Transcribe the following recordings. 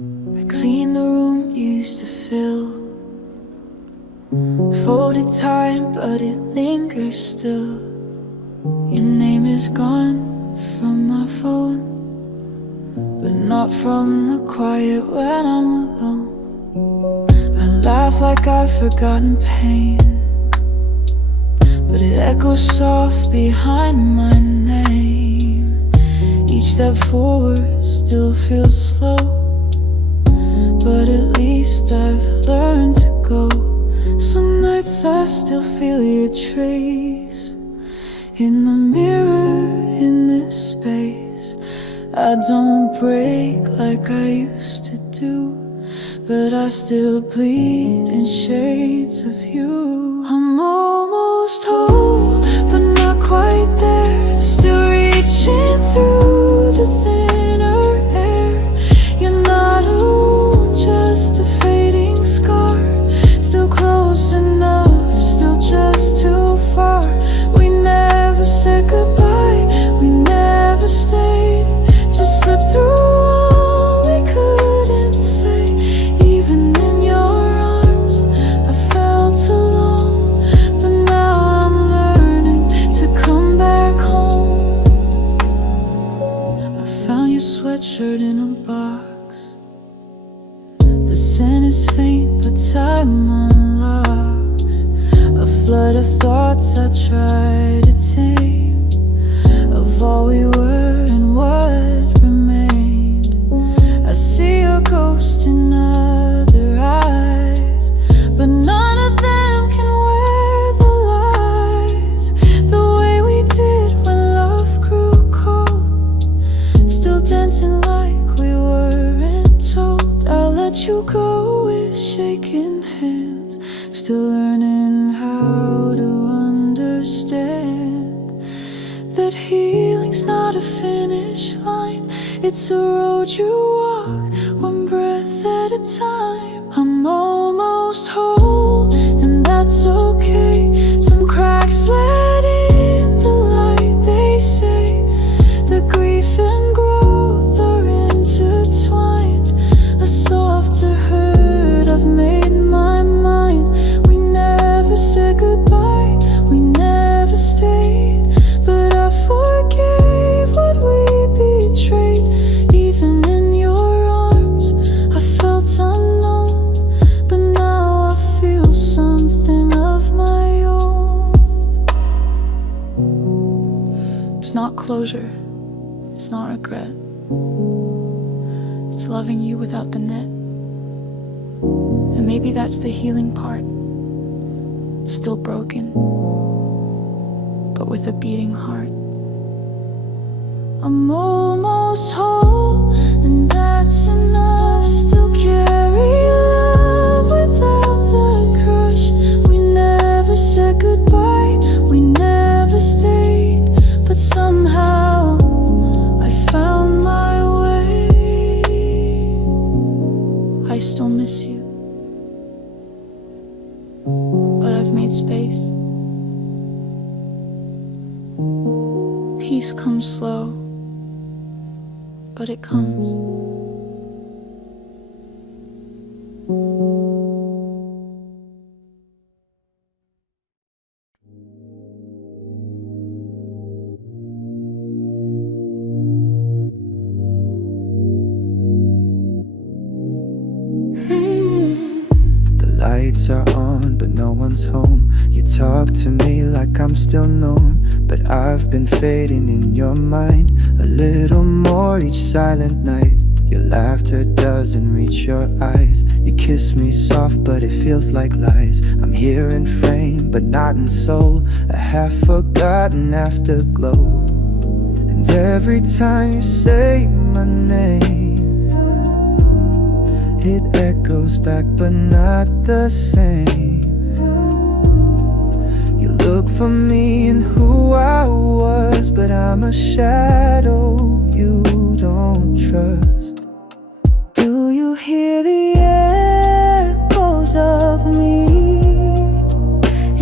I clean the room you used to fill. Folded time, but it lingers still. Your name is gone from my phone, but not from the quiet when I'm alone. I laugh like I've forgotten pain, but it echoes soft behind my name. Each step forward still feels slow, but at least I've learned to go. Some nights I still feel your trace in the mirror in this space. I don't break like I used to do, but I still bleed in shades of you. I'm almost whole, but not quite there. Still reaching through the thinner air. You're not a wound, just a fading scar. Still close enough, still just too far. We never said goodbye, we never stayed. Just slipped through all we couldn't say. Even in your arms, I felt alone, but now I'm learning to come back home. I found your sweatshirt in a box. The scent is faint, but time unlocks a flood of thoughts I try to tame, of all we were and what remained. I see your ghost in other eyes, but none of them can wear the lies the way we did when love grew cold. Still dancing like we weren't told. I'll let you go with shaking hands, still learning how to understand that healing's not a finish line. It's a road you walk, one breath at a time. I'm almost whole, and that's okay. Some cracks let in the light, they say. The grief and growth are intertwined. A softer hurt, I've made my mind. We never said goodbye, we never stayed, but I forgave what we betrayed. Even in your arms, I felt unknown, but now I feel something of my own. It's not closure, it's not regret. It's loving you without the net. And maybe that's the healing part. Still broken, but with a beating heart. I'm almost whole, and that's enough. Still carry love without the crush. We never said goodbye, we never stayed, but somehow I found my way. I still miss you, but I've made space. Peace comes slow, but it comes. Lights are on, but no one's home. You talk to me like I'm still known, but I've been fading in your mind a little more each silent night. Your laughter doesn't reach your eyes. You kiss me soft, but it feels like lies. I'm here in frame, but not in soul. A half-forgotten afterglow. And every time you say my name, it echoes back, but not the same. You look for me in who I was, but I'm a shadow you don't trust. Do you hear the echoes of me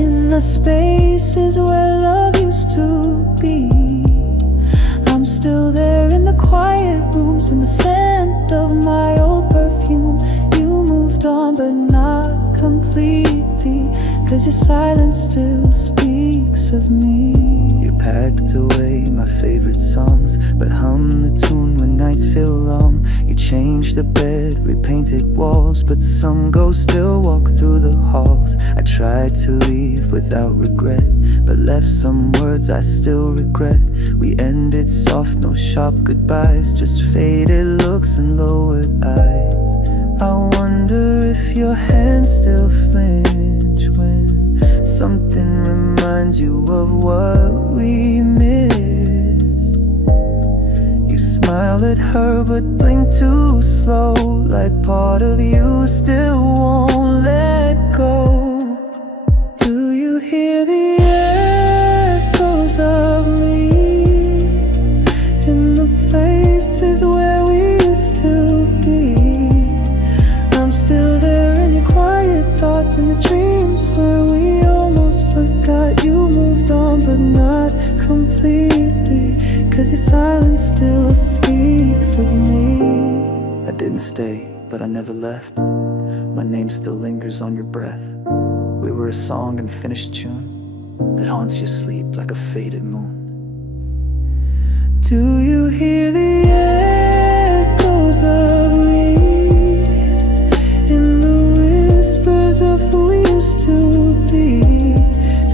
in the spaces where love used to be? I'm still there in the quiet rooms, in the scent of my old perfume. 'cause your silence still speaks of me. You packed away my favorite songs, but hum the tune when nights feel long. You changed the bed, repainted walls, but some ghosts still walk through the halls. I tried to leave without regret, but left some words I still regret. We ended soft, no sharp goodbyes, just faded looks and lowered eyes. I wonder if your hands still flinch when something reminds you of what we missed. You smile at her but blink too slow, like part of you still won't let go. Do you hear the echoes of me in the places where we used to be? I'm still there in your quiet thoughts and the dreams where we almost forgot you moved on, but not completely, 'cause your silence still speaks of me. I didn't stay, but I never left. My name still lingers on your breath. We were a song and finished tune that haunts your sleep like a faded moon. Do you hear the echoes of me in the whispers of who we used to be?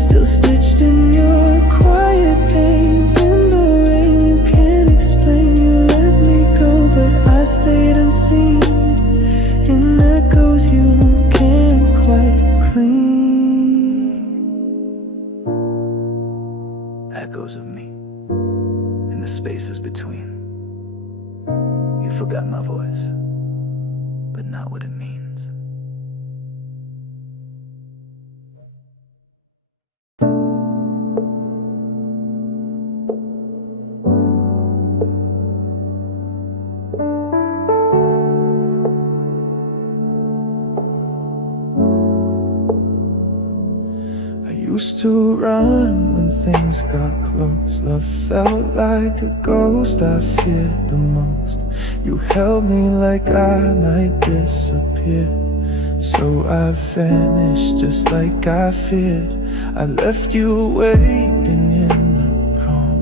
Still stitched in your quiet pain, in the rain you can't explain. You let me go, but I stayed unseen in echoes you can't quite clean. Echoes of me in the spaces between. You forgot my voice, but not what it means. Used to run when things got close. Love felt like a ghost I feared the most. You held me like I might disappear, so I vanished just like I feared. I left you waiting in the calm,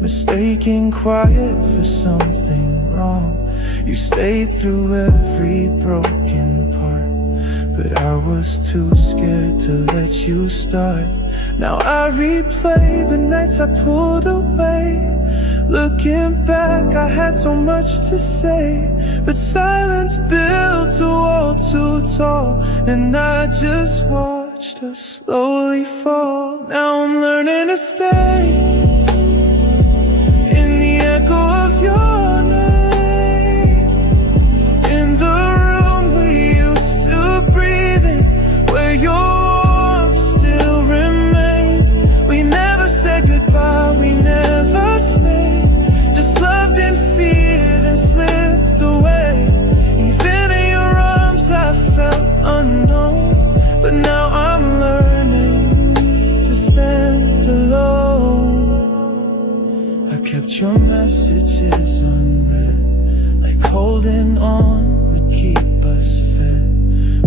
mistaking quiet for something wrong. You stayed through every broken part, but I was too scared to let you start. Now I replay the nights I pulled away. Looking back, I had so much to say, but silence built a wall too tall, and I just watched us slowly fall. Now I'm learning to stay in the echo of your name, in the room we used to breathe in, where your warmth still remains. We never said goodbye, we never stayed, just loved in fear, then slipped away. Even in your arms I felt unknown, but now I'm learning to stand alone. I kept your messages unread, like holding on would keep us fed,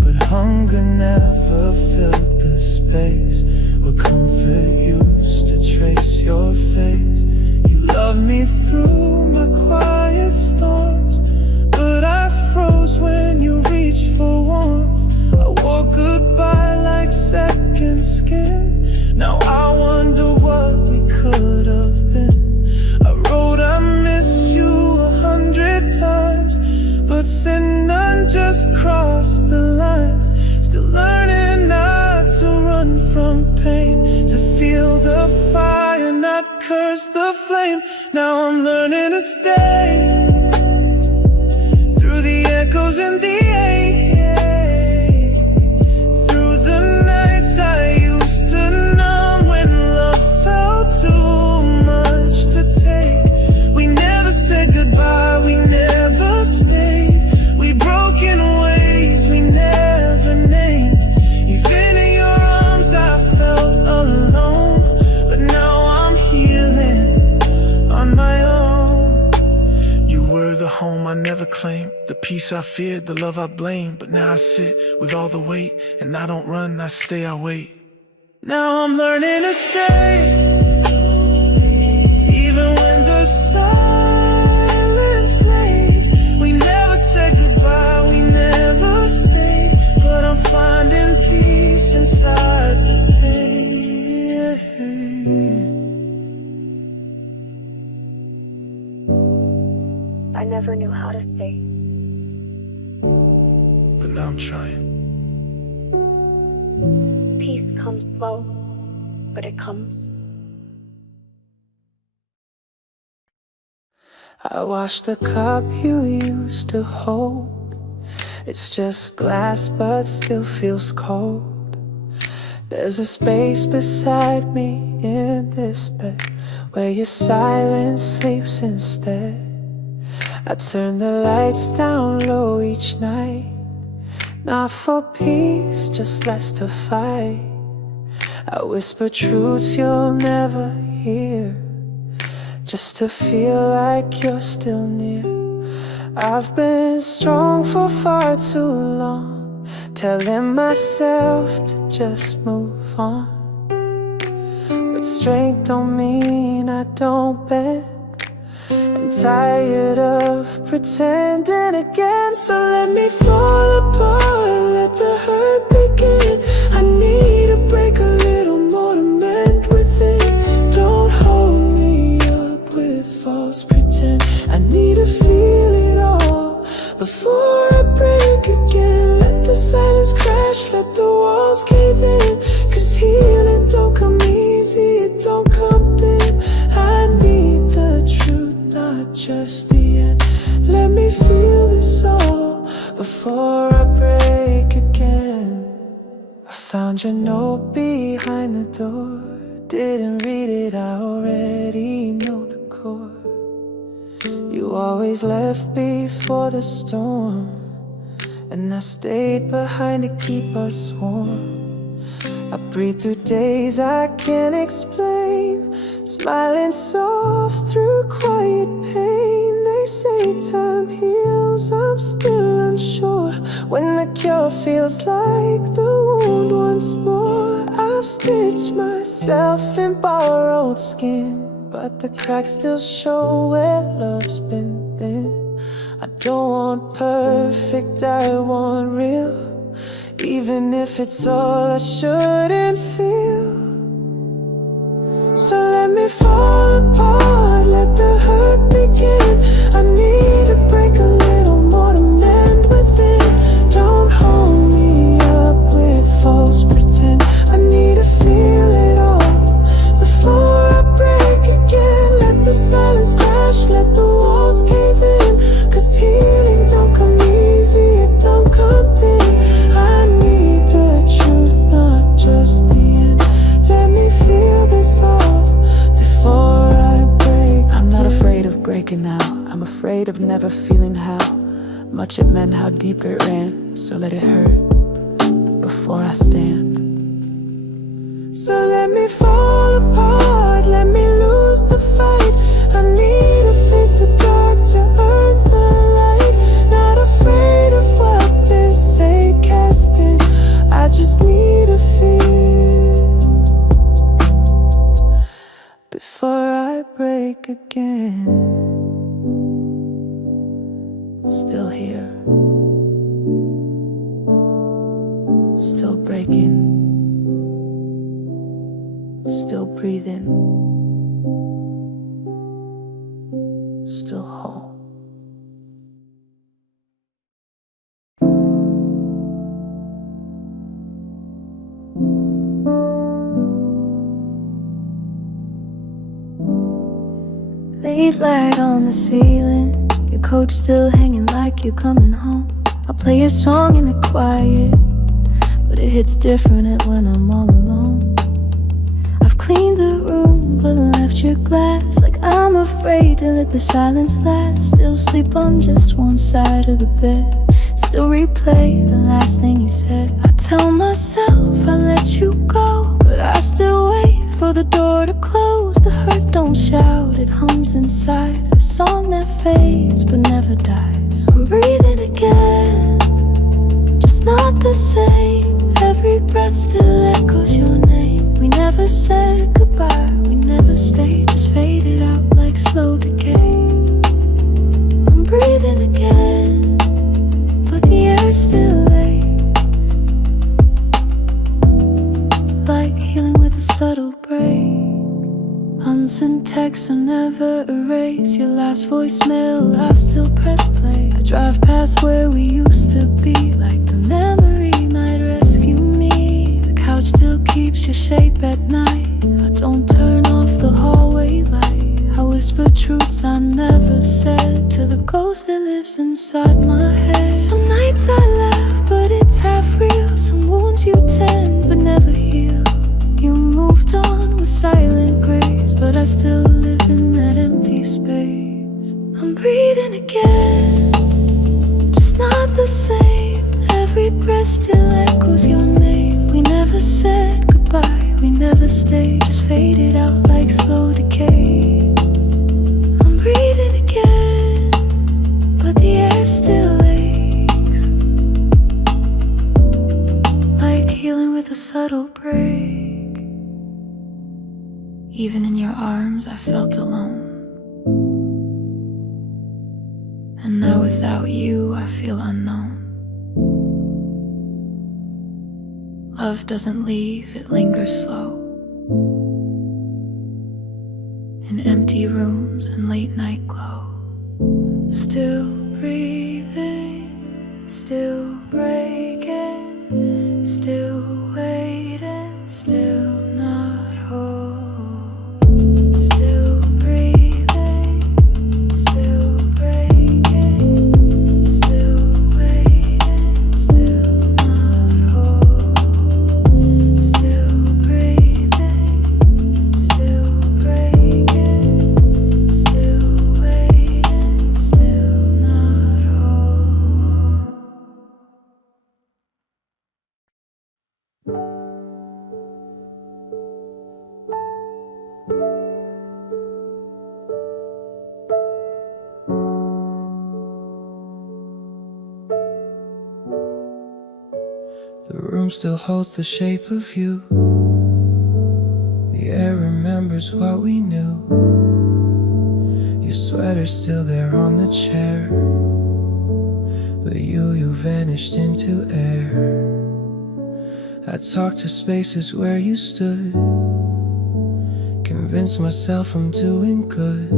but hunger never filled the space where comfort used to trace your face. You loved me through my quiet storms, but I froze when you reached for warmth. I wore goodbye like second skin. Now I wonder what we could have been. I wrote I miss you 100 times, but said none, just crossed the lines. Still learning not to run from pain, to feel the fire, not curse the flame. Now I'm learning to stay through the echoes and the ache, through the nights I used to numb when love felt too much to take. We never said goodbye, we never stayed. We broke in ways we never named. Even in your arms I felt alone, but now I'm healing on my own. You were the home I never claimed, the peace I feared, the love I blamed. But now I sit with all the weight, and I don't run, I stay, I wait. Now I'm learning to stay, even when the silence plays. We never said goodbye, we never stayed, but I'm finding peace inside the pain. I never knew how to stay. But now I'm trying. Peace comes slow, but it comes. I watch the cup you used to hold. It's just glass but still feels cold. There's a space beside me in this bed where your silence sleeps instead. I turn the lights down low each night, not for peace, just less to fight. I whisper truths you'll never hear, just to feel like you're still near. I've been strong for far too long, telling myself to just move on. But strength don't mean I don't bend. I'm tired of pretending again, so let me fall apart, let the hurt begin. I need a break, a little more to mend within. Don't hold me up with false pretend. I need to feel it all before I break again. Let the silence crash, let the walls cave in. 'Cause healing don't come easy, it don't come thin. I need the truth, not just the end. Let me feel this all before I break again. I found your note behind the door. Didn't read it, I already know the core. You always left before the storm, and I stayed behind to keep us warm. I breathe through days I can't explain, smiling soft through quiet pain. They say time heals, I'm still unsure. When the cure feels like the wound once more. I've stitched myself in borrowed skin, but the cracks still show where love's been thin. I don't want perfect, I want real, even if it's all I shouldn't feel. So let me fall apart, let the hurt begin. I need a break, a little more to mend within. Don't hold me up with false pretend. I need to feel it all before I break again. Let the silence crash, let the walls cave in. 'Cause healing don't come easy, it don't come thin. I need the truth, not just the end. Let me feel this all before I break. I'm not afraid of breaking out, I'm afraid of never feeling how much it meant, how deep it ran. So let it hurt before I stand. So let me fall apart, let me lose the fight. I need to face the dark to earn the light. Not afraid of what this ache has been, I just need to feel before I break again. Still here, still breaking, still breathing, still whole. Late light on the ceiling, your coat still hanging like you're coming home. I'll play a song in the quiet, but it hits different when I'm all alone. I've cleaned the room but left your glass, like I'm afraid to let the silence last. Still sleep on just one side of the bed, still replay the last thing you said. I tell myself I let you go, but I still wait for the door to close. The hurt don't shout, it hums inside, a song that fades but never dies. I'm breathing again, just not the same. Every breath still echoes your name. voicemail, I still press play. I drive past where we used to be, like the memory might rescue me. The couch still keeps your shape at night. I don't turn off the hallway light. I whisper truths I never said to the ghost that lives inside my head. Some nights I laugh, but it's half real. Some wounds you tend, but never heal. You moved on with silent grace, but I still live in that empty space. I'm breathing again, just not the same. Every breath still echoes your name. We never said goodbye, we never stayed, just faded out like slow decay. I'm breathing again, but the air still aches, like healing with a subtle break. Even in your arms I felt alone, and now without you I feel unknown. Love doesn't leave, it lingers slow, in empty rooms and late night glow. Still breathing, still breaking, still waiting, still not whole. Still breathing, still breaking, still waiting, still not whole. Still breathing, still breaking, still waiting, still not whole. The room still holds the shape of you. The air remembers what we knew. Your sweater's still there on the chair, but you vanished into air. I talked to spaces where you stood, convinced myself I'm doing good,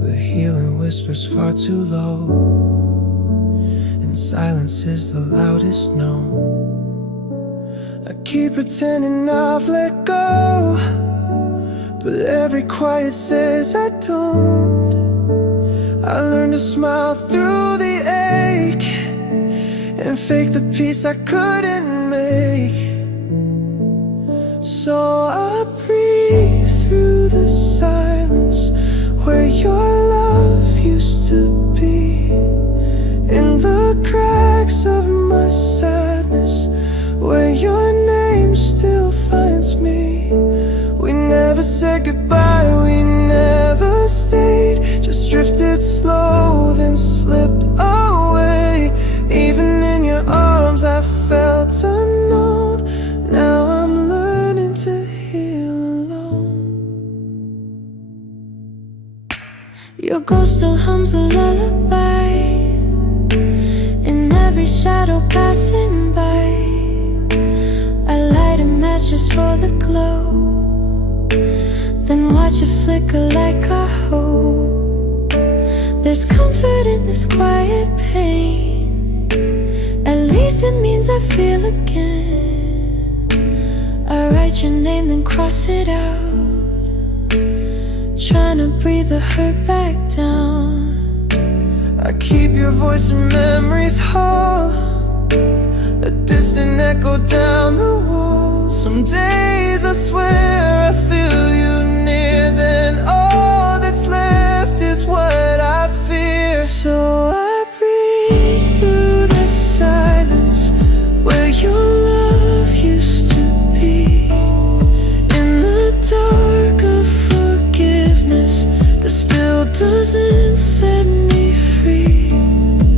but healing whispers far too low, and silence is the loudest no. I keep pretending I've let go, but every quiet says I don't. I learned to smile through the ache and fake the peace I couldn't make. So I breathe through the silence where your love used to be, in the cracks of my sadness where your name still finds me. We never said goodbye, we never stayed, just drifted slow, then slipped away. Even in your arms I felt unknown. Now I'm learning to heal alone. Your ghost still hums a lullaby in every shadow passing by. I light a match just for the glow, then watch it flicker like a hope. There's comfort in this quiet pain, at least it means I feel again. I write your name then cross it out, trying to breathe the hurt back down. I keep your voice in memories whole, a distant echo down the wall. Some days I swear I feel you near, then all that's left is what I fear. So I breathe through the silence where your love used to be, in the dark of forgiveness that still doesn't set me free.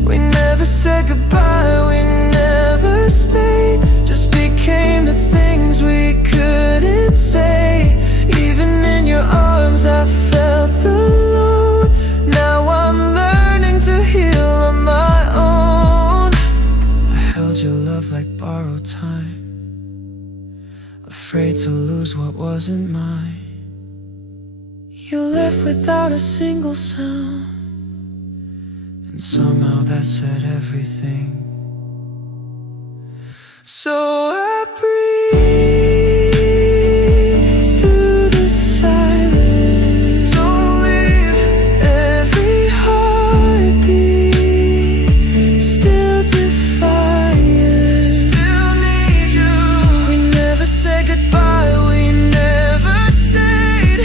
We never said goodbye, we never stayed, just became the things we couldn't say. Even in your arms I felt alone. Now I'm learning to heal on my own. I held your love like borrowed time, afraid to lose what wasn't mine. You left without a single sound, and somehow that said everything. So I breathe through the silence. Don't leave every heartbeat still defiant. Still need you. We never said goodbye, we never stayed,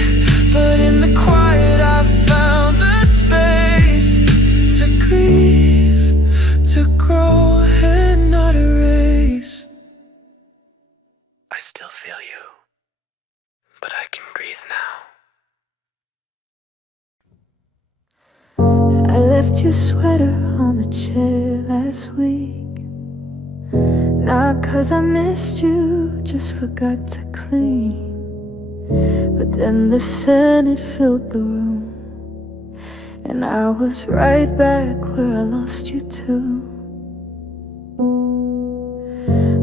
but in the quiet I found the space to grieve, to grow and not erase. I still feel you, but I can breathe now. I left your sweater on the chair last week. Not 'cause I missed you, just forgot to clean. But then the scent, it filled the room, and I was right back where I lost you too.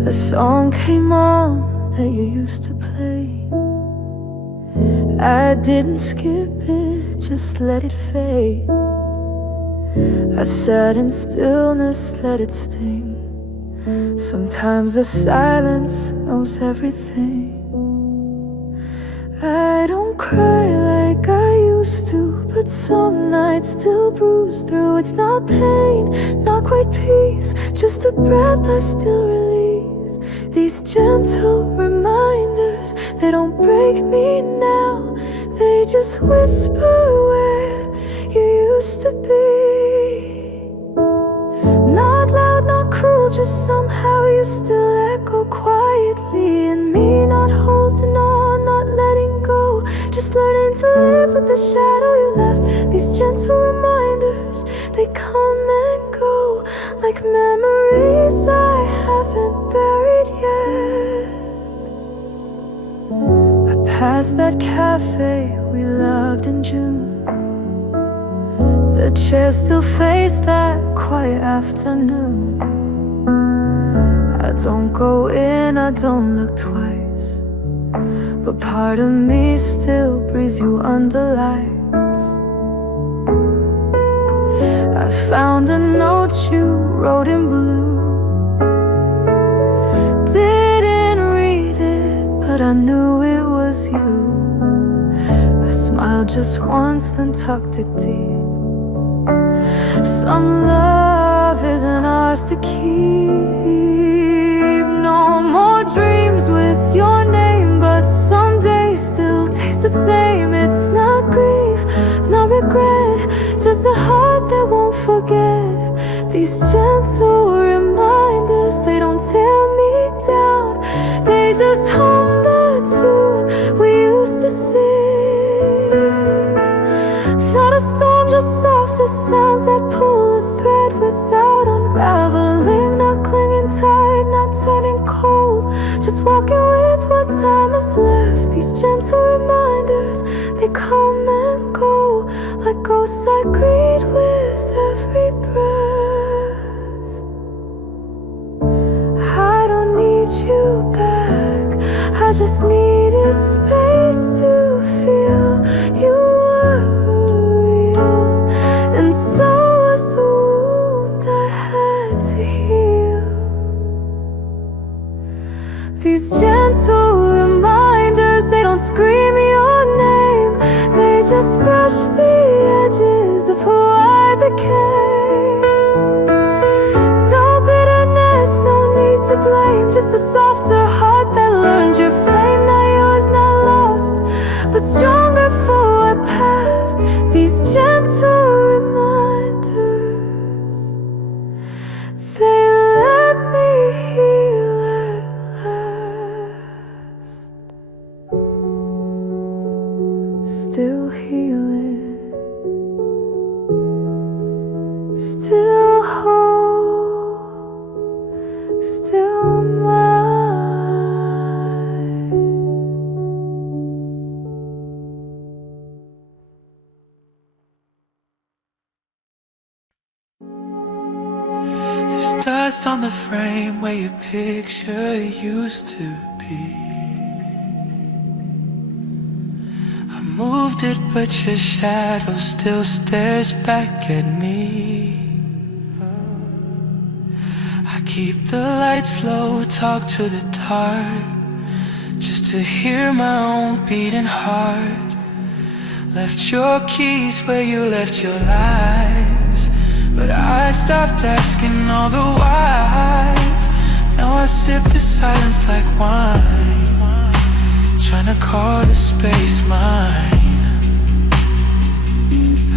A song came on that you used to play. I didn't skip it, just let it fade. I sat in stillness, let it sting. Sometimes the silence knows everything. I don't cry like I used to, but some nights still bruise through. It's not pain, not quite peace, just a breath I still release. These gentle reminders, they don't break me now, they just whisper where you used to be. Not loud, not cruel, just somehow you still echo quietly in me. Not holding on, not letting go, just learning to live with the shadow you left. These gentle reminders, they come and go like memories I haven't buried yet. I passed that cafe we loved in June. The chairs still face that quiet afternoon. I don't go in, I don't look twice, but part of me still breathes you under lights. I found a note you wrote in blue. Didn't read it, but I knew it was you. I smiled just once, then tucked it deep. Some love isn't ours to keep. No more dreams with your name, but some days still taste the same. It's not grief, not regret, just a heart that won't forget. These gentle reminders, they don't tear me down, they just hum the tune we used to sing. Not a storm, just softer sounds that pull a thread without unraveling. Not clinging tight, not turning cold, just walking with what time has left. These gentle reminders, they come and go like ghosts I greet with every breath. I don't need you back, I just needed space to feel you were real, and so was the wound I had to heal. These gentle reminders, they don't scream your name, they just brush the edges of who I became. No bitterness, no need to blame, just a softer heart that learned your flame. Not yours, not lost, but stronger for what passed. These gentle reminders, they let me heal at last. Still healing, still whole, still mine. There's dust on the frame where your picture used to be. I'm moved it, but your shadow still stares back at me. I keep the lights low, talk to the dark, just to hear my own beating heart. Left your keys where you left your lies, but I stopped asking all the whys. Now I sip the silence like wine, trying to call the space mine.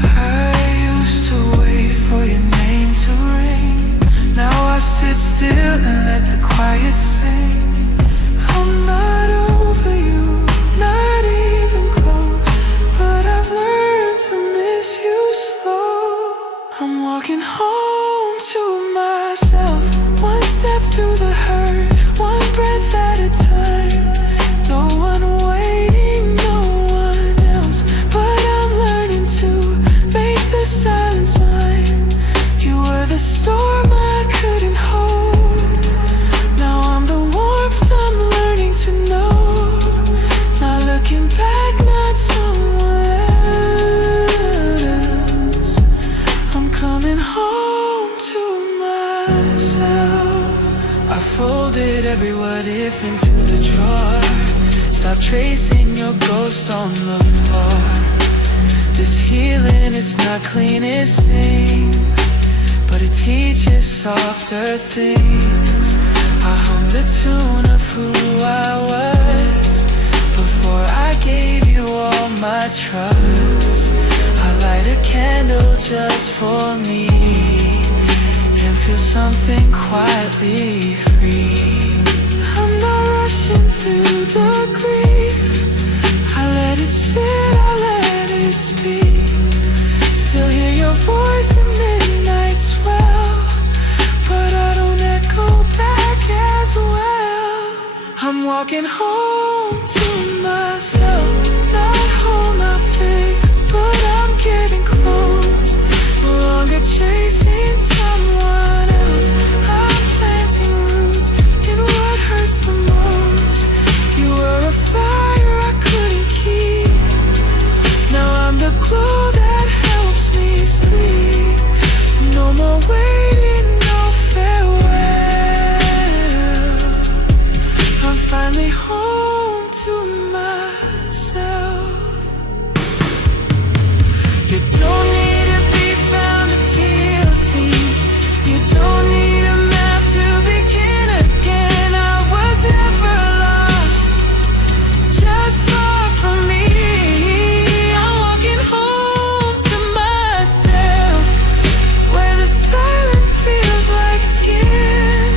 I used to wait for your name to ring. Now I sit still and let the quiet sing. I'm not over you, not even close, but I've learned to miss you slow. I'm walking home to myself, one step through the hurt, one breath at a time. No one waiting, no one else, but I'm learning to make the silence mine. You were the storm I couldn't hold. Now I'm the warmth I'm learning to know. Not looking back, not someone else. I'm coming home to myself. I folded every what if into the drawer. Stop tracing your ghost on the floor. This healing is not clean as things, but it teaches softer things. I hum the tune of who I was before I gave you all my trust. I light a candle just for me and feel something quietly free. I'm not rushing through the grief. I let it sit, I let it speak. Still hear your voice in midnight swell, but I don't echo back as well. I'm walking home to myself, not whole, not fixed, but I'm getting close. No longer chasing someone else. I'm planting roots in what hurts the most. You were a fire I couldn't keep. Now I'm the glow that helps me sleep. No more waiting, no farewell. I'm finally home to myself. You don't need to be found to feel seen. You don't need a map to begin again. I was never lost, just far from me. I'm walking home to myself, where the silence feels like skin.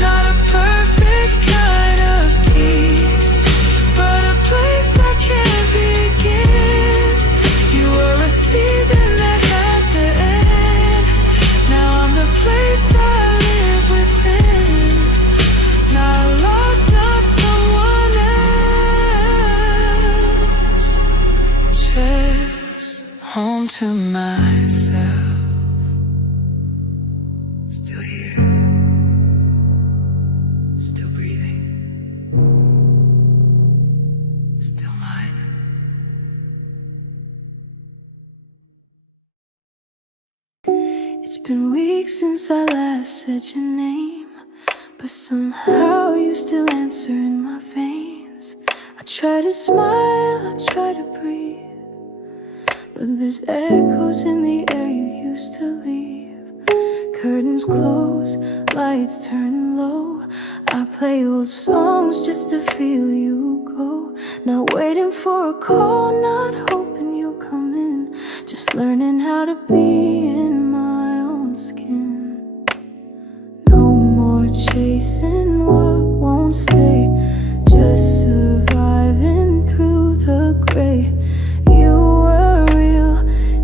Not a perfect kind of peace, but a place I can't begin. You were a season that had to end. Now I'm the place I live within. Not lost, not someone else, just home to myself. Still here, still breathing, still mine. It's been weeks since I last said your name, but somehow you still answer in my veins. I try to smile, I try to breathe, but there's echoes in the air you used to leave. Curtains close, lights turn low. I play old songs just to feel you go. Not waiting for a call, not hoping you'll come in, just learning how to be in my own skin. No more chasing what won't stay, just surviving through the gray. You were real,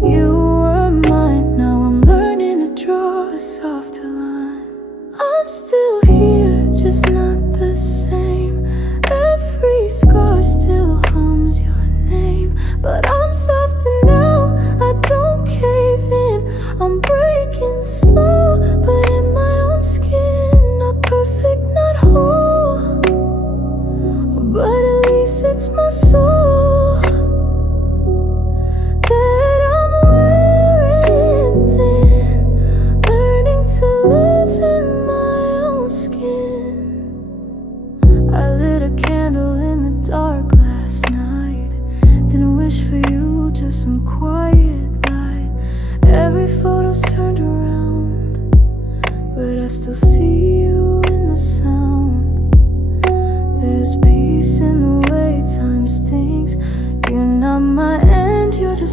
you were mine. Now I'm learning to draw a softer line. I'm still here, just not the same. Every scar still hums your name, but I'm softer now, I don't cave in. I'm breaking slow, but in my own skin. Not perfect, not whole, but at least it's my soul.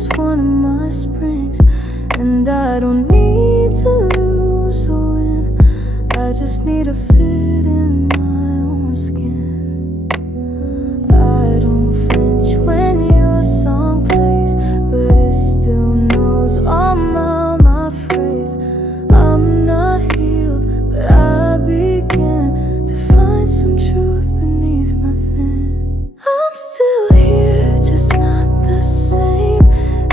was one of my springs, and I don't need to lose or win. I just need to fit in my own skin. I don't flinch when your song plays, but it still knows all my phrase. I'm not healed, but I begin to find some truth beneath my thin. I'm still here, just not the same.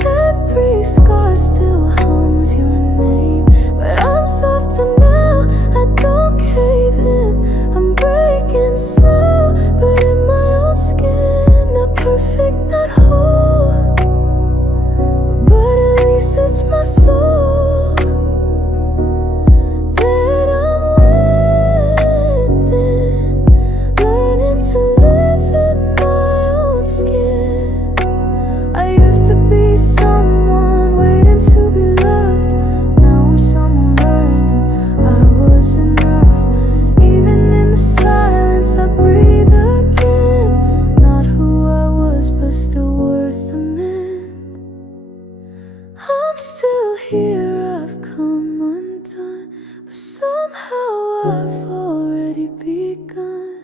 Every scar still hums your name, but I'm softer now, I don't cave in. I'm breaking slow, but in my own skin. Not perfect, not whole, but at least it's my soul that I'm within, learning to live in my own skin. I used to be someone waiting to be loved. Now I'm someone learning I was enough. Even in the silence I breathe again. Not who I was, but still worth a mend. I'm still here, I've come undone, but somehow I've already begun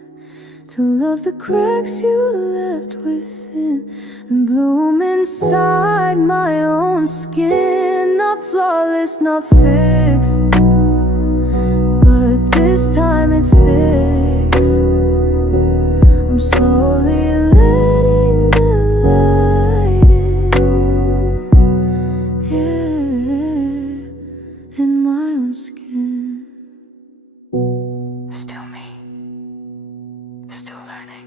to love the cracks you left within and bloom inside my own skin. Not flawless, not fixed, but this time it sticks. I'm slowly letting the light in, yeah, in my own skin. Still me, still learning,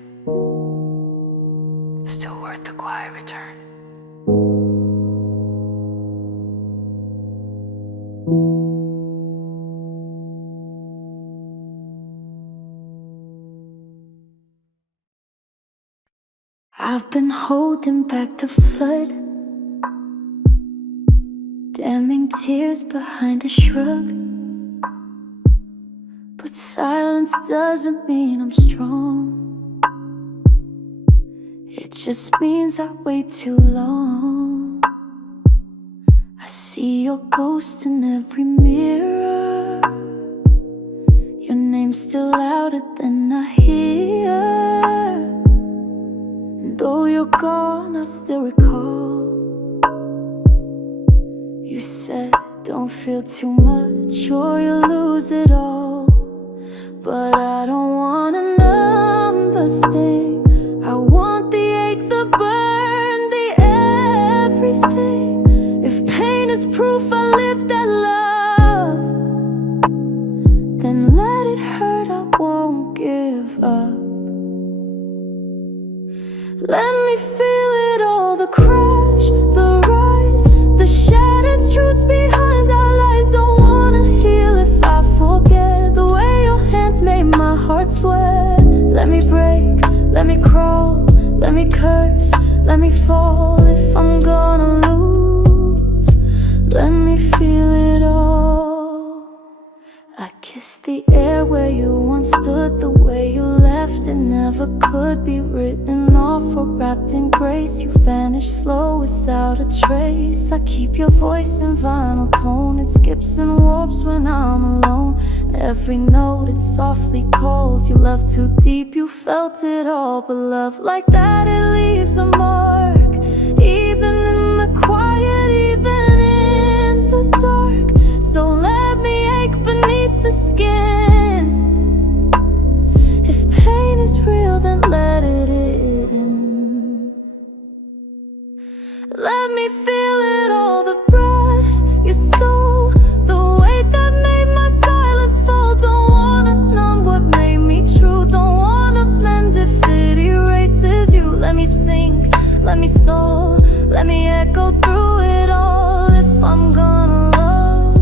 still worth the quiet return. I've been holding back the flood, damming tears behind a shrug. But silence doesn't mean I'm strong. It just means I wait too long. I see your ghost in every mirror. Your name's still louder than I hear. And though you're gone, I still recall. You said, don't feel too much or you'll lose it all. But I don't wanna numb the sting. I want the ache, the burn, the everything. If pain is proof I lived that love, then let it hurt, I won't give up. Let me feel it all, the crash, the rise, the shattered truths behind our lies. Don't wanna heal if I forget the way your hands made my heart sweat. Let me break, let me crawl, let me curse, let me fall if I'm gonna lose. Let me feel it all. I kissed the air where you once stood. The way you left, it never could be written off or wrapped in grace. You vanished slow without a trace. I keep your voice in vinyl tone. It skips and warps when I'm alone. Every note it softly calls. You love too deep, you felt it all. But love like that, it leaves a mark. Even in the quiet, even in the dark. So let me ache beneath the skin. If pain is real, then let it in. Let me feel it all, the breath you stole, the weight that made my silence fall. Don't wanna numb what made me true. Don't wanna mend if it erases you. Let me sink, let me stall, let me echo through it all. If I'm gonna love,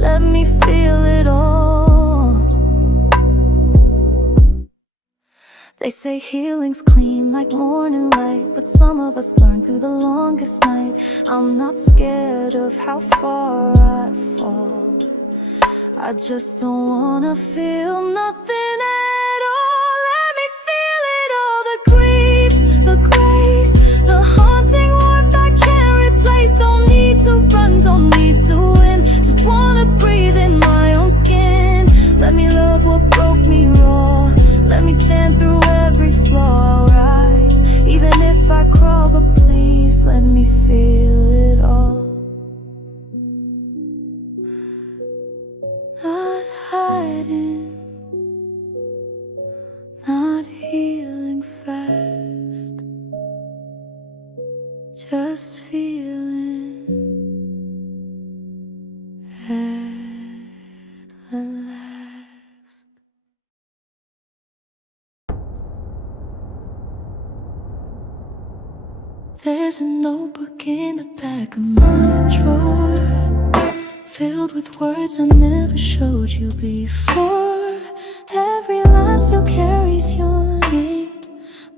let me feel it all. They say healing's clean like morning light, but some of us learn through the longest night. I'm not scared of how far I fall. I just don't wanna feel nothing at all. Let me feel it all, the grief, the grace, the haunting warmth I can't hiding, not healing fast, just feeling at last. There's a notebook in the back of my drawer, filled with words I never showed you before. Every line still carries your name,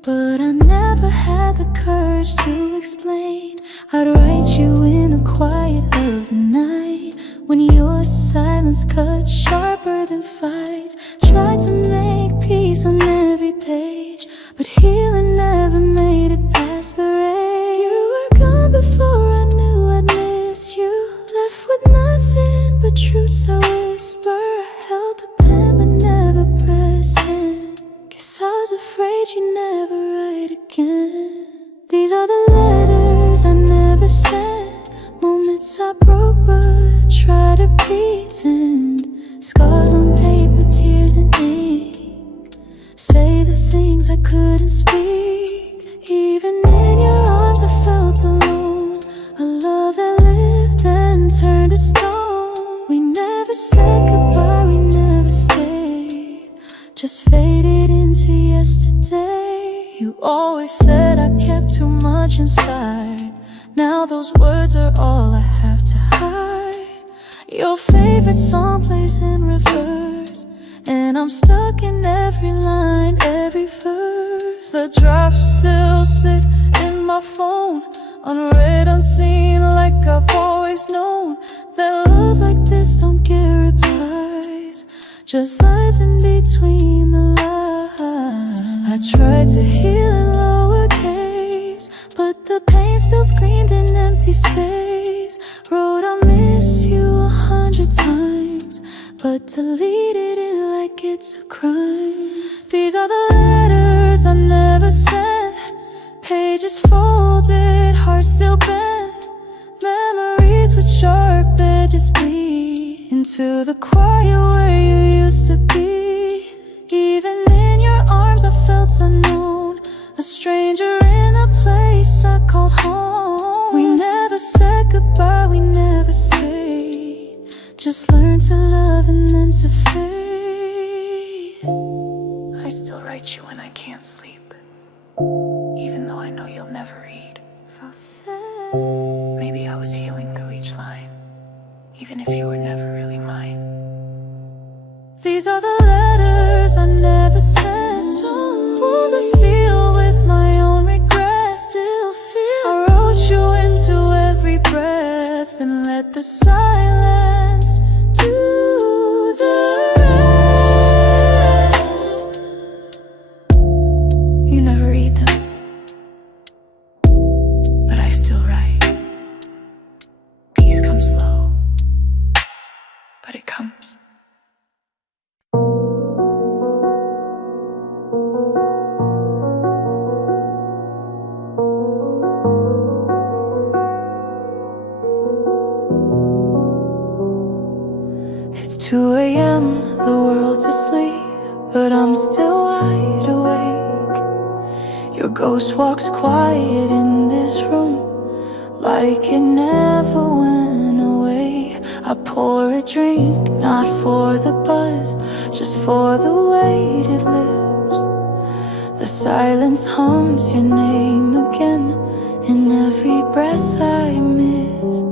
but I never had the courage to explain. I'd write you in the quiet of the night, when your silence cut sharper than fights. Tried to make peace on every page, but healing never made it past the rage. You were gone before I knew I'd miss you, left with nothing but truths I whisper. I held the pen but never pressed in, guess I was afraid you'd never write again. These are the letters I never sent, moments I broke but tried to pretend. Scars on paper, tears in ink, say the things I couldn't speak. Even in your arms I felt alone, a love that lived and turned to stone. We never said goodbye, we never stayed, just faded into yesterday. You always said I kept too much inside, now those words are all I have to hide. Your favorite song plays in reverse, and I'm stuck in every line, every verse. The drafts still sit in my phone, unread, unseen, like I've always known that love like this don't get replies, just lives in between the lines. I tried to heal in lowercase, but the pain still screamed in empty space. Wrote I miss you 100 times, but deleted it like it's a crime. These are the letters I never sent, pages folded, heart still bent, memories with sharp edges bleed into the quiet where you used to be. Even in your arms I felt unknown, a stranger in the place I called home. We never said goodbye, we never stayed, just learned to love and then to fade. I still write you when I can't sleep, even though I know you'll never read. Maybe I was healing through each line, even if you were never really mine. These are the letters I never sent, wounds I seal with my own regret. Still feel I wrote you into every breath, and let the silence do the rest. You never read them, but I still write. Peace comes slow, but it comes. It's 2 a.m., the world's asleep, but I'm still wide awake. Your ghost walks quiet in this room, like it never went away. I pour a drink, not for the buzz, just for the weight it lives. The silence hums your name again, in every breath I miss.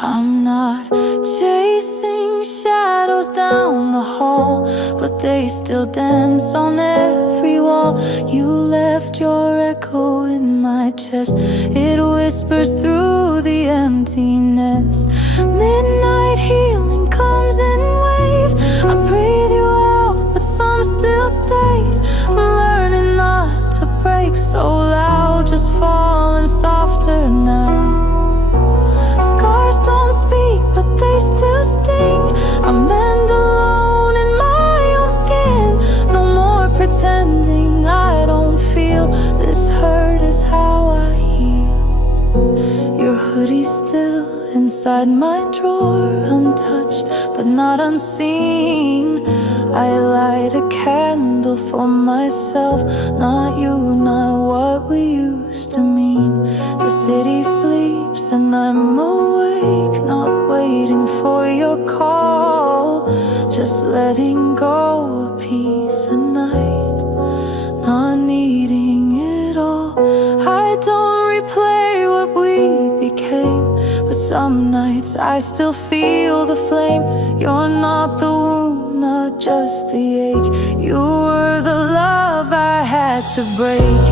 I'm not chasing shadows down the hall, but they still dance on every wall. You left your echo in my chest, it whispers through the emptiness. Midnight healing comes in waves, I breathe you out, but some still stays. I'm learning not to break so loud, just falling softer now. Scars don't speak, but they still sting. I mend alone in my own skin, no more pretending I don't feel. This hurt is how I heal. Your hoodie's still inside my drawer, untouched but not unseen. I light a candle for myself, not you, not what we used to mean. The city sleeps and I'm awake, not waiting for your call, just letting go a piece of night, not needing it all. I don't replay what we became, but some nights I still feel the flame. You're not the wound, not just the ache. You were the love I had to break.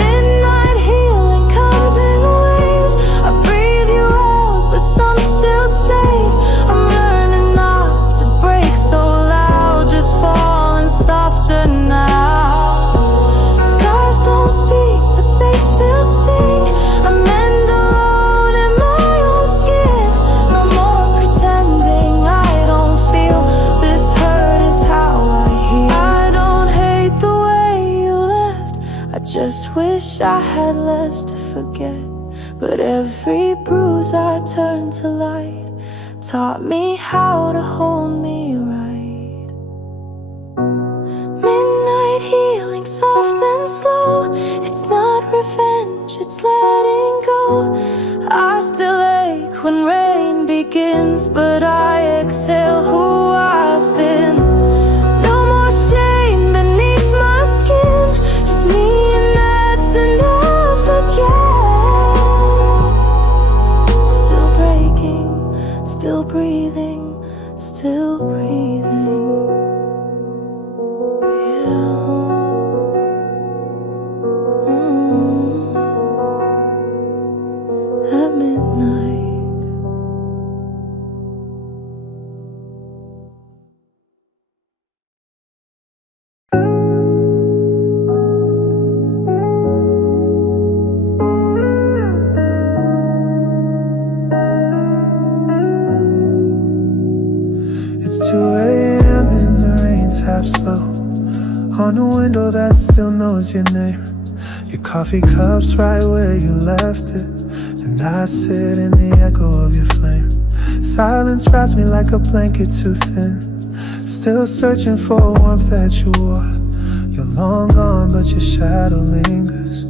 Midnight healing comes in waves. I breathe you out, but some still stays. I'm learning not to break so loud, just falling softer now. Scars don't speak, but they still sting. I'm mend alone in my own skin. No more pretending I don't feel. This hurt is how I heal. I don't hate the way you left, I just wish I had less to forget. But every bruise I turned to light taught me how to hold me right. Midnight healing, soft and slow. It's not revenge, it's letting go. I still ache when rain begins, but I exhale who I've been. No more shame beneath my skin, just me, and that's enough again. Still breaking, still breathing, still breathing. At midnight. It's 2 a.m. and the rain taps slow on a window that still knows your name. Your coffee cup's right where you left it, and I sit in the echo of your flame. Silence wraps me like a blanket too thin, still searching for a warmth that you wore. You're long gone, but your shadow lingers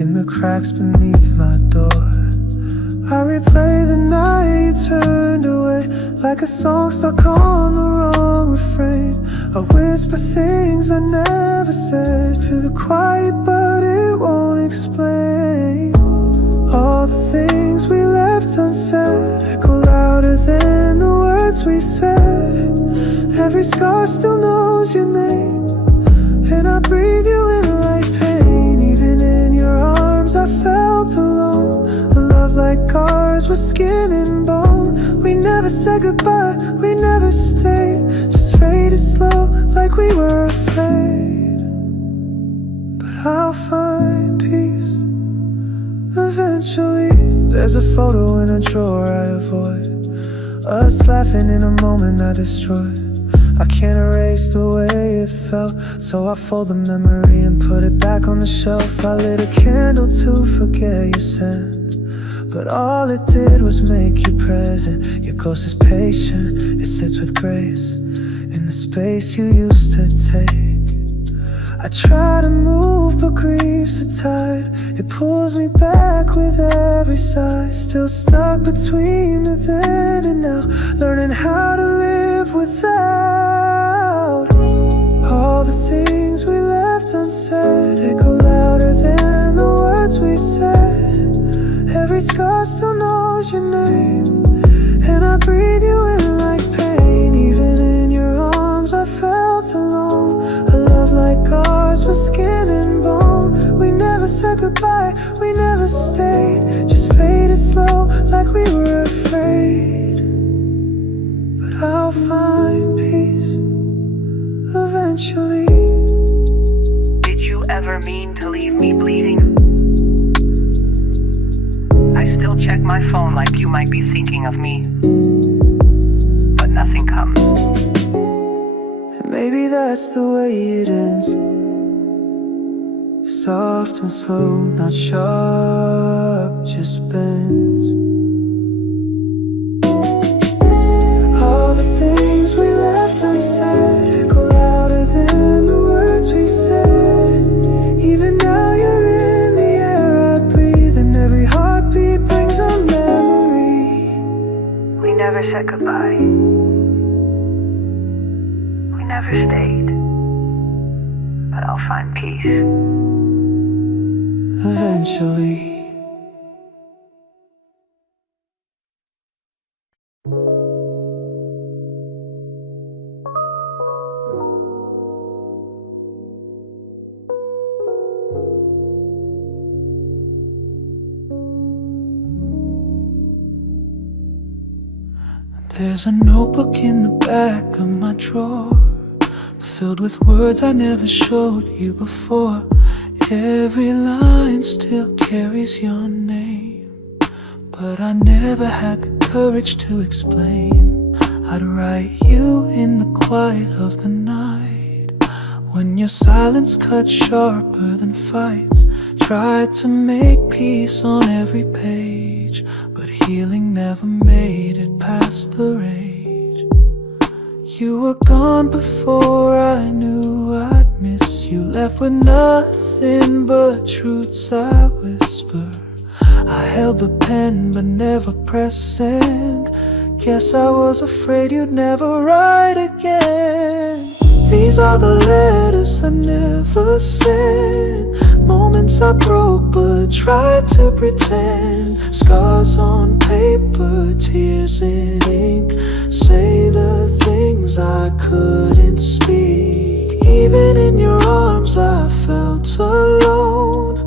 in the cracks beneath my door. I replay the night you turned away, like a song stuck on the wrong refrain. I whisper things I never said to the quiet, but it won't explain. All the things we left unsaid echo louder than the words we said. Every scar still knows your name, and I breathe you in like pain. Even in your arms I felt alone. A love like ours was skin and bone. We never said goodbye, we never stayed, just faded slow like we were afraid. But I'll find peace eventually. There's a photo in a drawer I avoid, us laughing in a moment I destroyed. I can't erase the way it felt, so I fold the memory and put it back on the shelf. I lit a candle to forget your scent, but all it did was make you present. Your ghost is patient, it sits with grace in the space you used to take. I try to move, but grief's a tide. It pulls me back with every sigh. Still stuck between the then and now, learning how to live without. All the things we left unsaid echo louder than the words we said. Every scar still knows your name, and I breathe you in like pain. Even in your arms I felt alone. A love like ours was skin and bone. We never said goodbye, we never stayed, just faded slow like we were afraid. But I'll find peace eventually. Did you ever mean to leave me bleeding? I still check my phone like you might be thinking of me, but nothing comes. And maybe that's the way it ends, soft and slow, not sharp, just bends. said goodbye. We never stayed, but I'll find peace eventually. There's a notebook in the back of my drawer, filled with words I never showed you before. Every line still carries your name, but I never had the courage to explain. I'd write you in the quiet of the night, when your silence cut sharper than fights. Tried to make peace on every page, but healing never made it past the rage. You were gone before I knew I'd miss you, left with nothing but truths I whisper. I held the pen but never pressed send. Guess I was afraid you'd never write again. These are the letters I never sent, moments I broke but tried to pretend. Scars on paper, tears in ink, say the things I couldn't speak. Even in your arms I felt alone,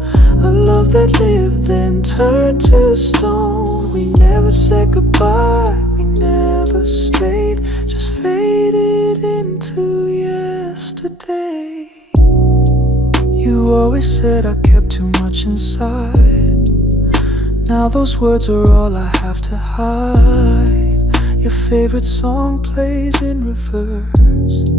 a love that lived then turned to stone. We never said goodbye, we never stayed, just faded into yesterday. You always said I kept too much inside, now those words are all I have to hide. Your favorite song plays in reverse,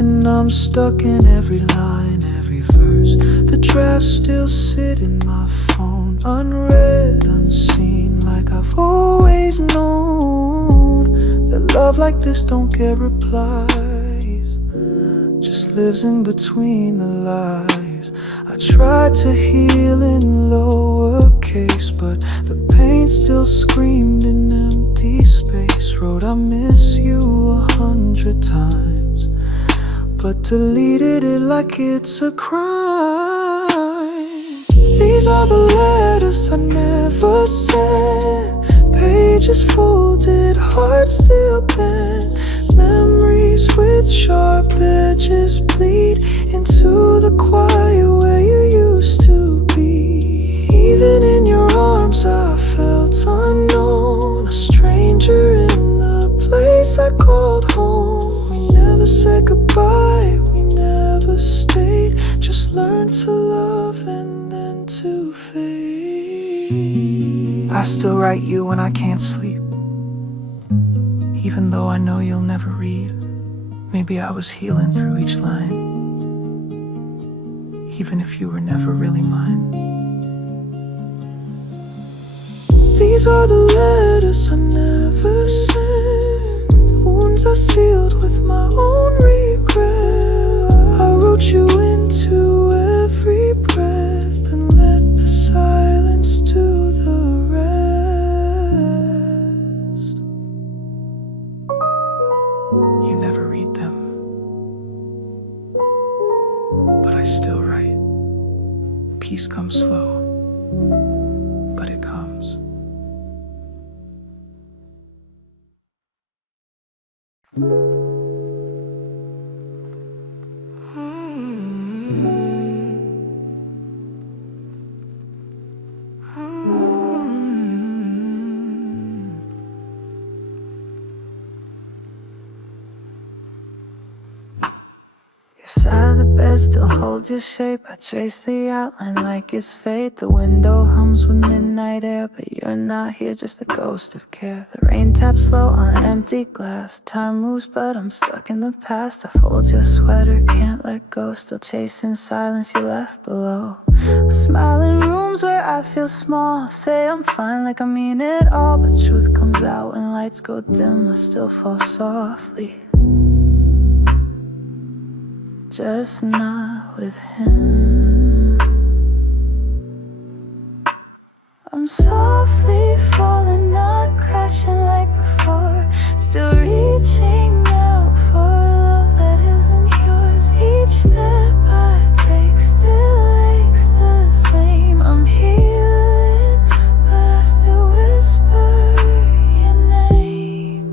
and I'm stuck in every line, every verse. The drafts still sit in my phone, unread, unseen, like I've always known that love like this don't get replies, just lives in between the lies. I tried to heal in lowercase, but the pain still screamed in empty space. Wrote I miss you 100 times, but deleted it like it's a crime. These are the letters I never sent, pages folded, hearts still bent. Memories with sharp edges bleed into the quiet where you used to be. Even in your arms I felt unknown, a stranger in the place I called home. We never said goodbye, we never stayed, just learned to love and then to fade. I still write you when I can't sleep, even though I know you'll never read. Maybe I was healing through each line, even if you were never really mine. These are the letters I never sent, wounds I sealed with my own regret. I wrote you into every breath and let the silence do the rest. You never read them, but I still write. Peace comes slow, but it comes. Your side of the bed still holds your shape. I trace the outline like it's fate. The window hums with midnight air, but you're not here, just a ghost of care. The rain taps slow on empty glass. Time moves, but I'm stuck in the past. I fold your sweater, can't let go. Still chasing silence you left below. I smile in rooms where I feel small. Say I'm fine like I mean it all, but truth comes out when lights go dim. I still fall softly, just not with him. I'm I'm softly falling, not crashing like before. Still reaching out for love that isn't yours. Each step I take still aches the same. I'm healing, but I still whisper your name.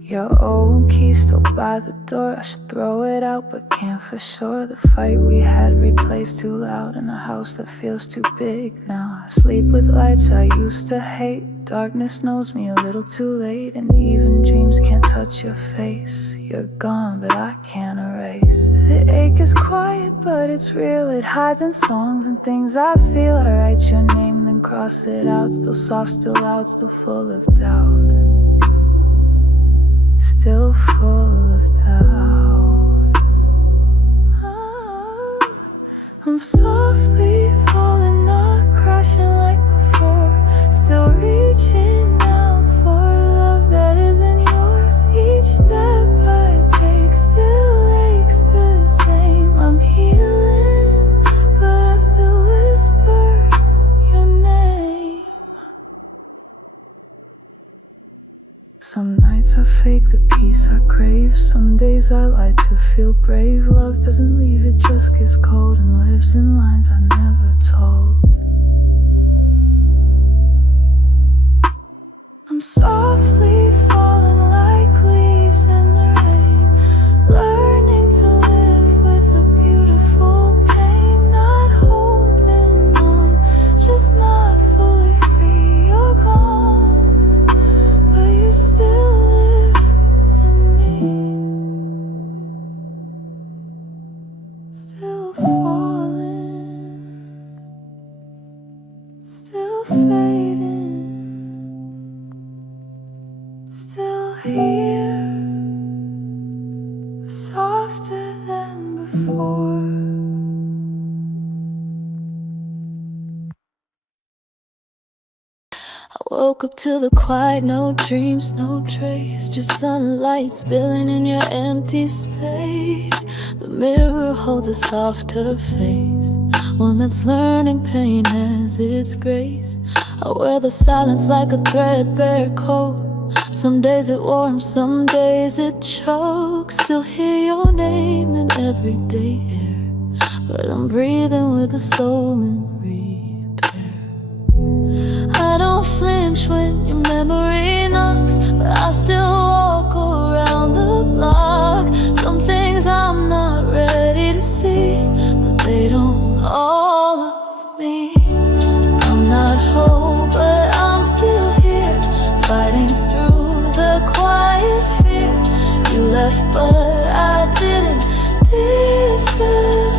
Your old key still by the door. I should throw it out, but can't for sure. The fight we had replays too loud in a house that feels too big now. I sleep with lights I used to hate. Darkness knows me a little too late, and even dreams can't touch your face. You're gone, but I can't erase. The ache is quiet, but it's real. It hides in songs and things I feel. I write your name, then cross it out. Still soft, still loud, still full of doubt. Still full of doubt. I'm softly falling, not crashing like before. Still reaching out for love that isn't yours. Each step I take still aches the same. I'm healing, but I still whisper your name. Some nights I fake the peace I crave. Some days I lie to feel brave. Love doesn't leave, it just gets cold and lives in lines I never told. I'm softly falling like leaves in the rain, learning to live with a beautiful pain. Not holding on, just not fully free. You're gone, but you still live in me. Still falling, still fading, still here, softer than before. I woke up to the quiet, no dreams, no trace. Just sunlight spilling in your empty space. The mirror holds a softer face, one that's learning pain as its grace. I wear the silence like a threadbare coat. Some days it warms, some days it chokes. Still hear your name in everyday air, but I'm breathing with a soul in repair. I don't flinch when your memory knocks, but I still walk around the block. Some things I'm not ready to see, but they don't all of me. I'm not whole, but I'm still here, fighting through the quiet fear. You left, but I didn't disappear.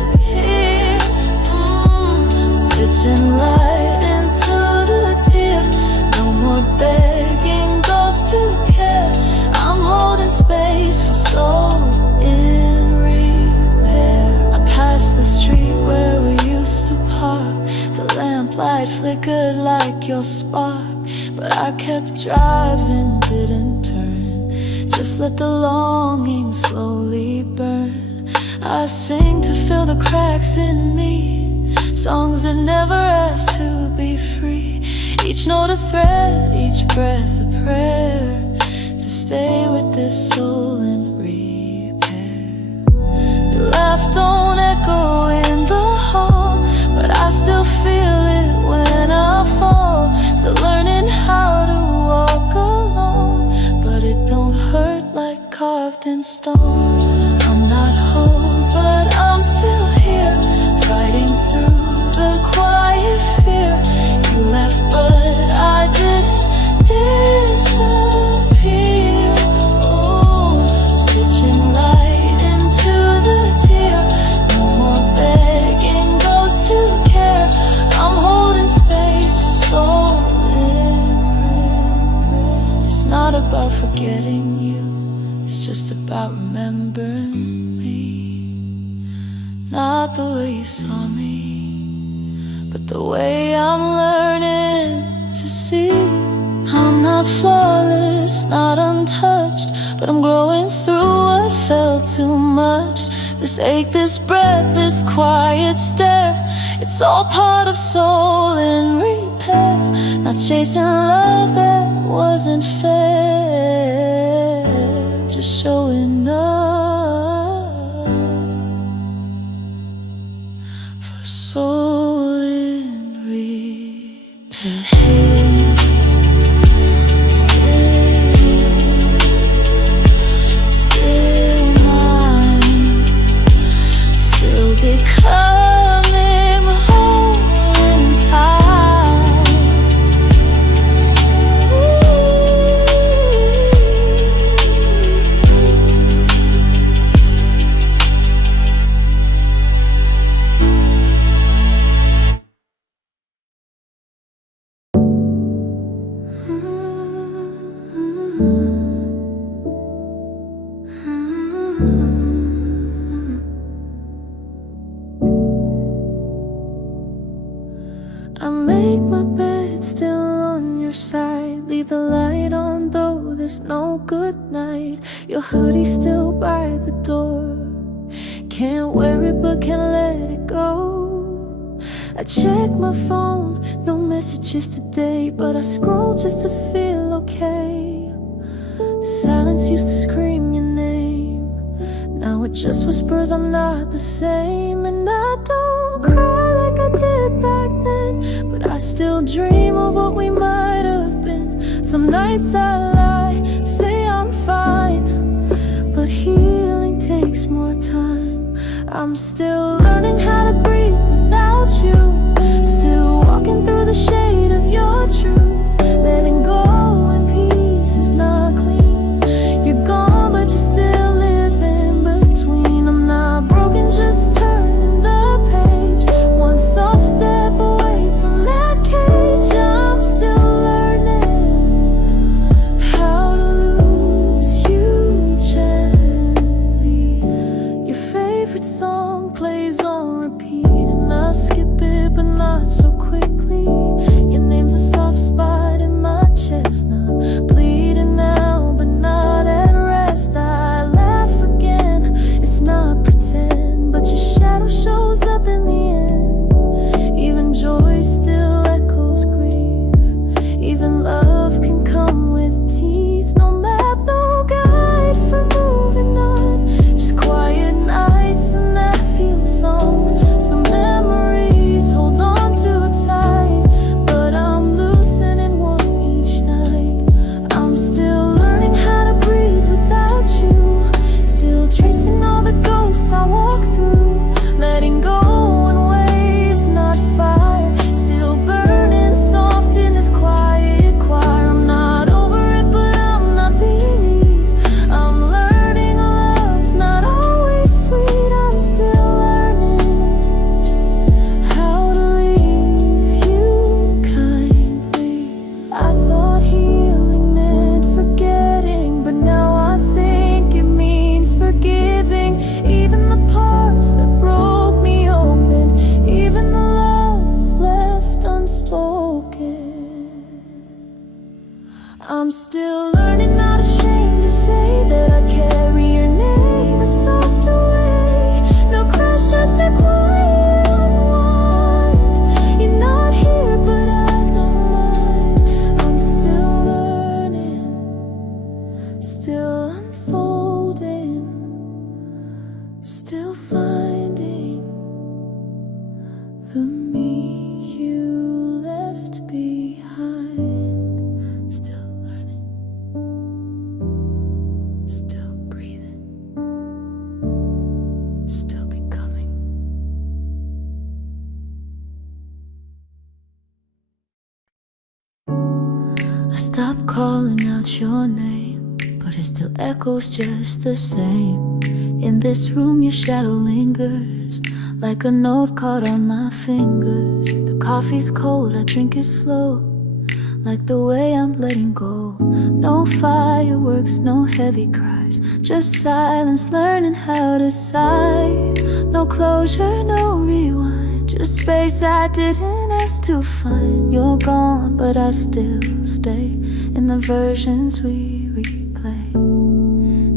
Stitching light into the tear. No more begging ghosts to care. I'm holding space for soul in repair. I passed the street where we used to park. The lamplight flickered like your spark, but I kept driving, didn't turn. Just let the longing slowly burn. I sing to fill the cracks in me, songs that never asked to be free. Each note a thread, each breath a prayer, to stay with this soul in repair. Your laugh don't echo in the hall, but I still feel it when I fall. Still learning how to walk alone, but it don't hurt like carved in stone. I'm not whole, but I'm still here, fighting through the quiet fear. You left, but I didn't disappear. Oh, stitching light into the tear. No more begging ghosts to care. I'm holding space for soul in prayer. It's not about forgetting you, it's just about remembering me. Not the way you saw me, but the way I'm learning to see. I'm not flawless, not untouched, but I'm growing through what felt too much. This ache, this breath, this quiet stare, It's all part of soul in repair, not chasing love that wasn't fair, just showing up for soul in repair. Still mine, still becoming whole in time. I make my bed still on your side, leave the light on though there's no good night. Your hoodie still by the door, can't wear it but can't let it go. I check my phone, no messages today, but I scroll just to feel okay. Silence used to scream your name, now it just whispers I'm not the same. And I don't cry like I did back then, but I still dream of what we might have been. Some nights I lie, say I'm fine, but healing takes more time. I'm still learning how to breathe without you, still walking through the shade of your truth. Letting go in peace is not clean. You're gone but you still live in between. I'm not broken, just turning the page, one soft step away from that cage. I'm still learning how to lose you gently. Your favorite song plays on repeat, and I skip it but not so quickly. Your name's a soft spot in my chest now, bleeding now but not at rest. I laugh again, it's not pretend, but your shadow shows up in the end. Even joy still echoes grief, even love can come with teeth. No map, no guide for moving on, just quiet nights and that-field songs. Some memories hold on too tight, but I'm loosening one each night. I'm still learning how to breathe without you, still tracing all the ghosts I walk through. Letting go in waves, not fire, still burning soft in this quiet choir. I'm not over it, but I'm not beneath. I'm learning love's not always sweet. I'm still learning how to leave you kindly. I thought healing meant forgetting, but now I think it means forgiving. Even the parts that broke me open, even the love left unspoken. I'm still learning, not ashamed to say that I carry your name a softer way. No crash, just a quiet unwind. You're not here, but I don't mind. I'm still learning, still unfolding, still finding the me you left behind. Still learning, still breathing, still becoming. I stopped calling out your name, but it still echoes just the same. In this room your shadow lingers, like a note caught on my fingers. The coffee's cold, I drink it slow, like the way I'm letting go. No fireworks, no heavy cries, just silence, learning how to sigh. No closure, no rewind, just space I didn't ask to find. You're gone, but I still stay in the versions we replay.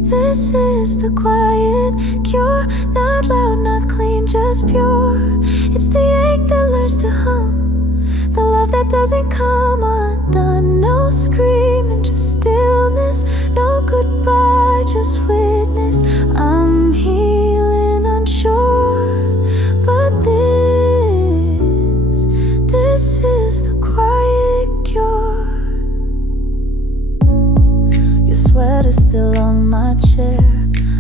This is the quiet cure. Not loud, not clean, just pure. It's the ache that learns to hum, the love that doesn't come undone. No screaming, just stillness. No goodbye, just witness. I'm healing, unsure, but this is the quiet cure. Your sweater's still on my chair.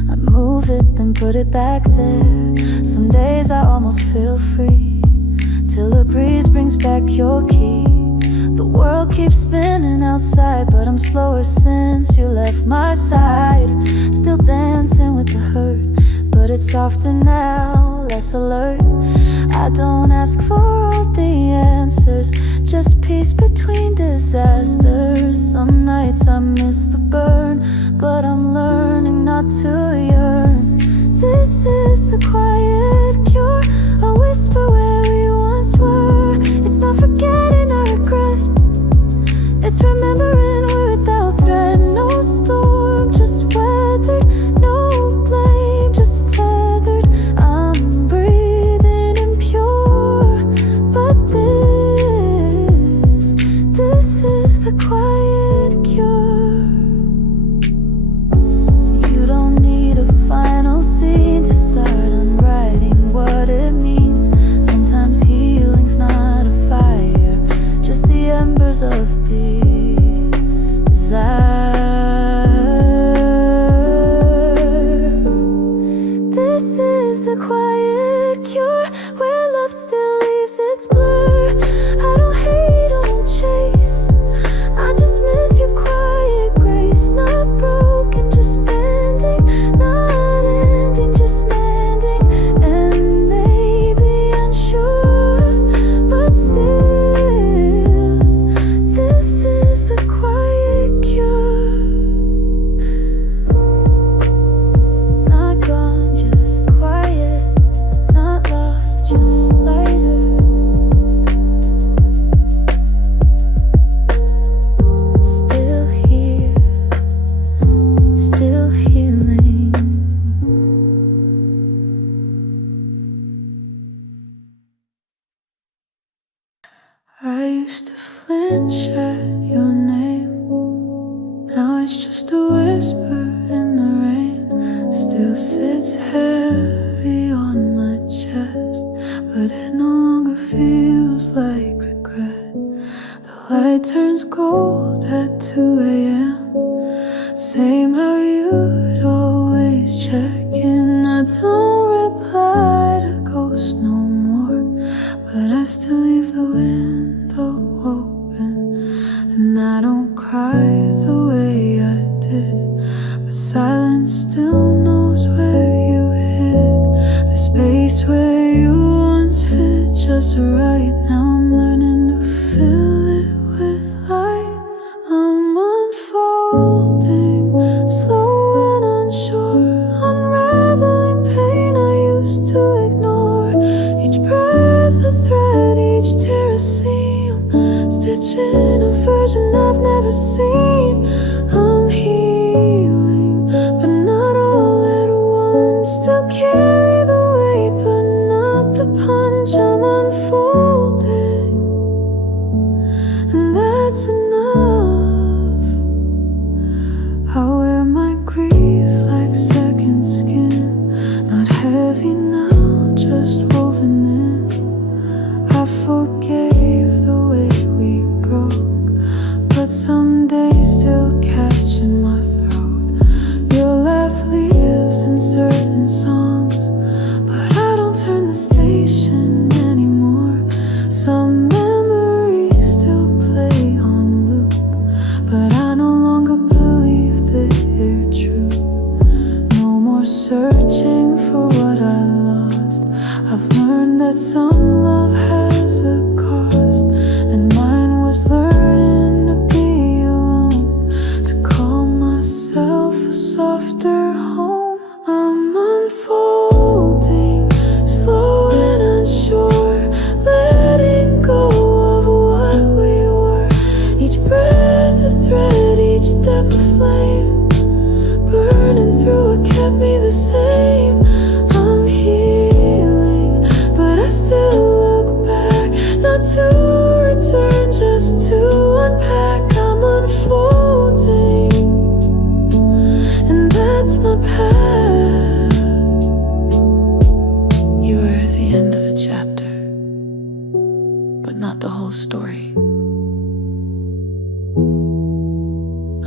I move it, then put it back there. Some days I almost feel free, till a breeze brings back your key. The world keeps spinning outside, but I'm slower since you left my side. Still dancing with the hurt, but it's softer now, less alert. I don't ask for all the answers, just peace between disasters. Some nights I miss the burn, but I'm learning not to yearn. This is the quiet cure, a whisper where we once were. It's not forgetting our regret, it's remembering we're without threat. No storm, just weathered, no blame, just tethered. I'm breathing impure, but this is the quiet cure. You don't need a final scene to start unwriting what it means. Sometimes healing's not a fire, just the embers of desire. This is the quiet cure, where love still leaves its blur. I don't hate, I don't chase, I just miss your quiet grace. Not broken, just bending, not ending, just mending. And maybe unsure, but still, this is the quiet cure. Not gone, just quiet, not lost, just lighter. Still here, still healing. I used to flinch at your name, now it's just a whisper in the rain. Still sits heavy on my chest, but it no longer feels like regret. The light turns gold at 2 a.m. Same how you'd always check in. I don't reply to ghosts no more, but I still leave the window open. And I don't cry the way I did, but silence still knows where you hid. The space where you once fit just right. Now I'm learning to fill it with light.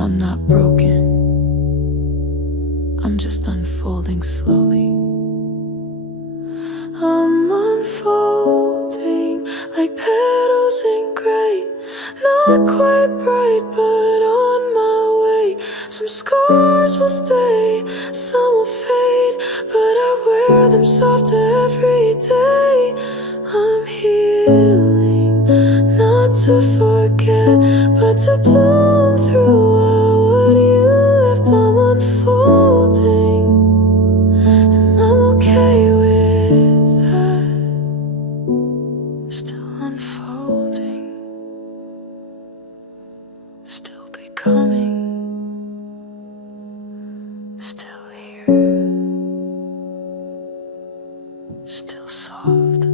I'm not broken, I'm just unfolding slowly. I'm unfolding like petals in gray. Not quite bright, but on my way. Some scars will stay, some will fade, but I wear them softer every day. I'm healing, not to forget, but to bloom through what you left. I'm unfolding, and I'm okay with that. Still unfolding, still becoming, still here, still soft.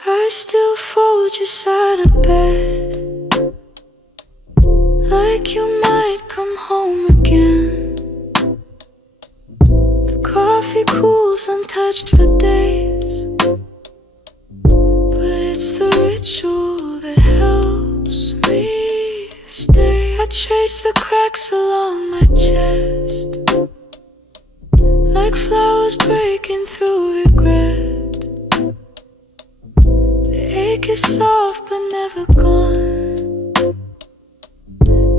I still fold your side of bed, like you might come home again. The coffee cools untouched for days, but it's the ritual that helps me stay. I trace the cracks along my chest, like flowers breaking through regret. Ache is soft but never gone.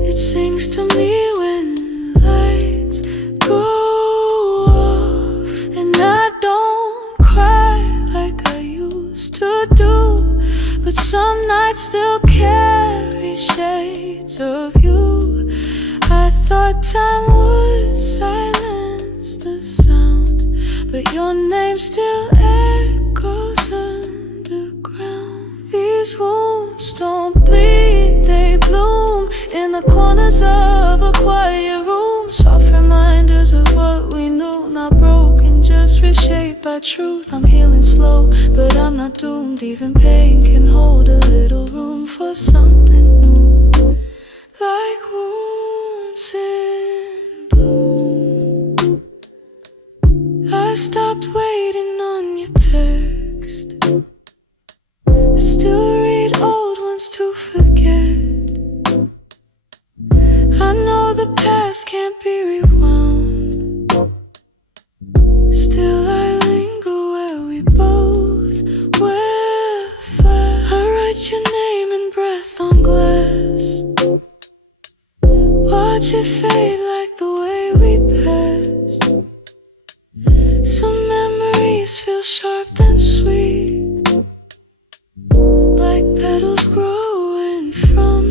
It sings to me when lights go off, and I don't cry like I used to do, but some nights still carry shades of you. I thought time would silence the sound, but your name still echoes underground. These wounds don't bleed, they bloom in the corners of a quiet room. Soft reminders of what we knew, not broken, just reshaped by truth. I'm healing slow, but I'm not doomed. Even pain can hold a little room for something new, like wounds in bloom. I stopped waiting on your text, I still read old ones to forget. I know the past can't be rewound, still I linger where we both were fast. I write your name in breath on glass, watch it fade like the way we passed. Some memories feel sharp and sweet, like petals growing from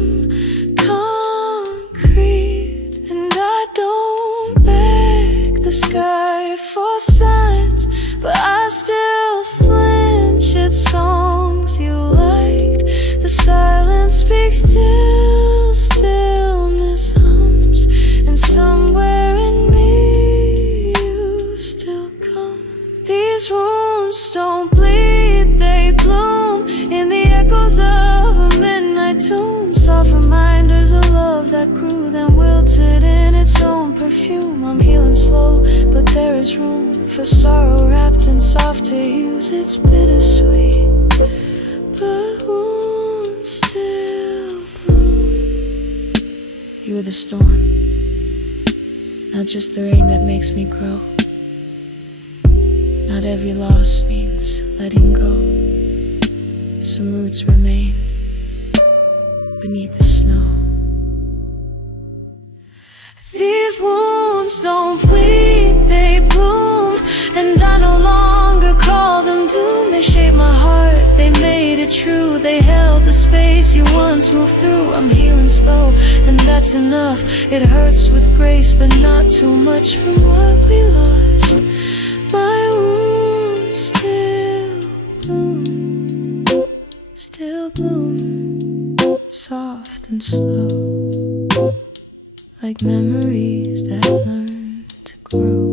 concrete. And I don't beg the sky for signs, but I still flinch at songs you liked. The silence speaks till stillness hums, and somewhere in me you still come. These wounds don't bleed, they bloom in the echoes of a midnight tune. Soft reminders of love that grew, then wilted in its own perfume. I'm healing slow, but there is room for sorrow wrapped in softer hues. It's bittersweet, but wounds still bloom. You were the storm, not just the rain that makes me grow. Not every loss means letting go. Some roots remain beneath the snow. These wounds don't bleed, they bloom, and I no longer call them doom. They shaped my heart, they made it true. They held the space you once moved through. I'm healing slow, and that's enough. It hurts with grace, but not too much from what we lost. My wounds still bloom, soft and slow, like memories that learn to grow.